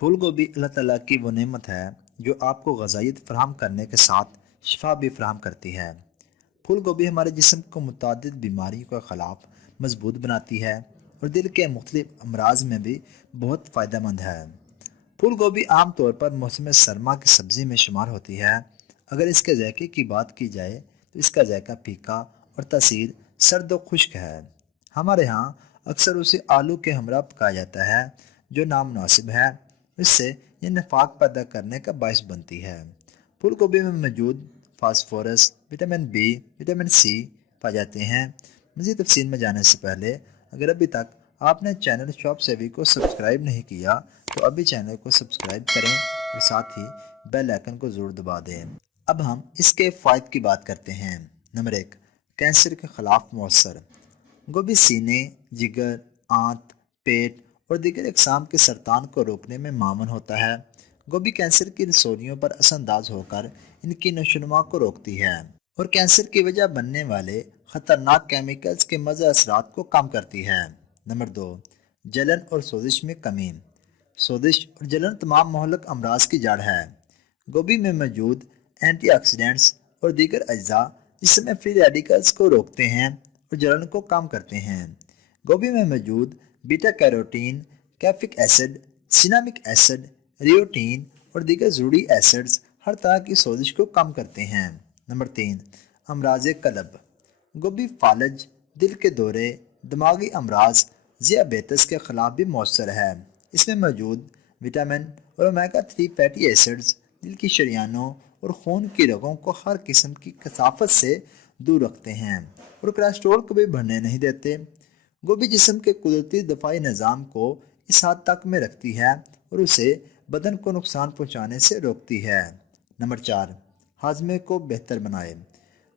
پھول گوبھی اللہ تعالیٰ کی وہ نعمت ہے جو آپ کو غذائیت فراہم کرنے کے ساتھ شفا بھی فراہم کرتی ہے۔ پھول گوبھی ہمارے جسم کو متعدد بیماریوں کے خلاف مضبوط بناتی ہے اور دل کے مختلف امراض میں بھی بہت فائدہ مند ہے۔ پھول گوبھی عام طور پر موسم سرما کی سبزی میں شمار ہوتی ہے۔ اگر اس کے ذائقے کی بات کی جائے تو اس کا ذائقہ پھیکا اور تاثیر سرد و خشک ہے۔ ہمارے ہاں اکثر اسے آلو کے ہمراہ پکایا جاتا ہے جو نامناسب ہے، اس سے یہ نفاق پیدا کرنے کا باعث بنتی ہے۔ پھول گوبھی میں موجود phosphorus, vitamin B, vitamin C پائے جاتے ہیں۔ مزید تفصیل میں جانے سے پہلے اگر ابھی تک آپ نے چینل شاپ سیوی کو سبسکرائب نہیں کیا تو ابھی چینل کو سبسکرائب کریں اور ساتھ ہی بیل آئکن کو ضرور دبا دیں۔ اب ہم اس کے فوائد کی بات کرتے ہیں۔ نمبر 1، کینسر کے خلاف مؤثر۔ گوبھی سینے، جگر، آنت، پیٹ اور دیگر اقسام کے سرطان کو روکنے میں معاون ہوتا ہے۔ گوبھی کینسر کی رسولیوں پر اثر انداز ہو کر ان کی نشوونما کو روکتی ہے اور کینسر کی وجہ بننے والے خطرناک کیمیکلز کے مضر اثرات کو کم کرتی ہے۔ نمبر 2، جلن اور سوزش میں کمی۔ سوزش اور جلن تمام مہلک امراض کی جڑ ہے۔ گوبھی میں موجود اینٹی آکسیڈنٹس اور دیگر اجزاء جسم میں فری ریڈیکلز کو روکتے ہیں اور جلن کو کم کرتے ہیں۔ گوبھی میں موجود بیٹا کیروٹین، کیفک ایسڈ، سینامک ایسڈ، ریوٹین اور دیگر ضروری ایسڈز ہر طرح کی سوزش کو کم کرتے ہیں۔ نمبر 3، امراض قلب۔ گوبھی فالج، دل کے دورے، دماغی امراض، ذیابیطس کے خلاف بھی مؤثر ہے۔ اس میں موجود وٹامن اور اومیگا 3 فیٹی ایسڈز دل کی شریانوں اور خون کی رگوں کو ہر قسم کی کثافت سے دور رکھتے ہیں اور کولیسٹرول کو بھی بڑھنے نہیں دیتے۔ گوبھی جسم کے قدرتی دفاعی نظام کو اس حد تک میں رکھتی ہے اور اسے بدن کو نقصان پہنچانے سے روکتی ہے۔ نمبر 4، ہاضمے کو بہتر بنائے۔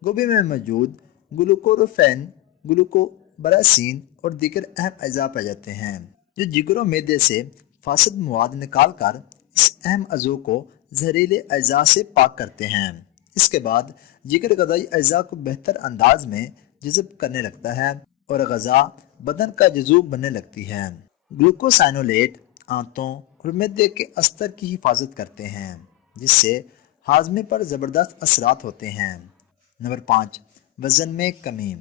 گوبھی میں موجود گلوکوروفین، گلوکوبراسین اور دیگر اہم اجزاء پائے جاتے ہیں جو جگر و معدے سے فاسد مواد نکال کر اس اہم عضو کو زہریلے اجزاء سے پاک کرتے ہیں۔ اس کے بعد جگر غذائی اجزاء کو بہتر انداز میں جذب کرنے لگتا ہے اور غذا بدن کا جزو بننے لگتی ہے۔ گلوکوسائنولیٹ آنتوں اور معدے کے استر کی حفاظت کرتے ہیں جس سے ہاضمے پر زبردست اثرات ہوتے ہیں۔ نمبر 5، وزن میں کمی۔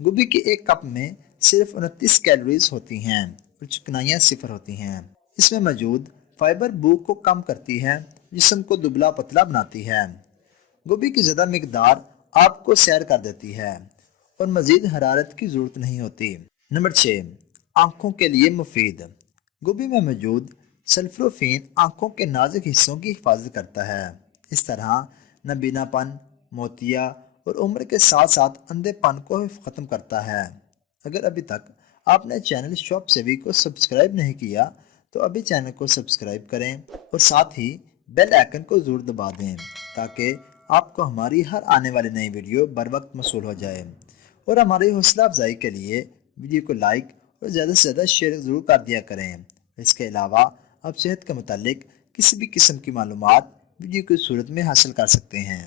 گوبھی کے ایک کپ میں صرف 29 کیلوریز ہوتی ہیں اور چکنائیاں 0 ہوتی ہیں۔ اس میں موجود فائبر بھوک کو کم کرتی ہے، جسم کو دبلا پتلا بناتی ہے۔ گوبھی کی زیادہ مقدار آپ کو سیر کر دیتی ہے اور مزید حرارت کی ضرورت نہیں ہوتی۔ نمبر 6، آنکھوں کے لیے مفید۔ گوبھی میں موجود سلفروفین آنکھوں کے نازک حصوں کی حفاظت کرتا ہے۔ اس طرح نابینا پن، موتیا اور عمر کے ساتھ ساتھ اندھے پن کو ختم کرتا ہے۔ اگر ابھی تک آپ نے چینل شاپ سیوی کو سبسکرائب نہیں کیا تو ابھی چینل کو سبسکرائب کریں اور ساتھ ہی بیل آئکن کو ضرور دبا دیں تاکہ آپ کو ہماری ہر آنے والی نئی ویڈیو بر وقت موصول ہو جائے۔ اور ہماری حوصلہ افزائی کے لیے ویڈیو کو لائک اور زیادہ سے زیادہ شیئر ضرور کر دیا کریں۔ اس کے علاوہ آپ صحت کے متعلق کسی بھی قسم کی معلومات ویڈیو کی صورت میں حاصل کر سکتے ہیں۔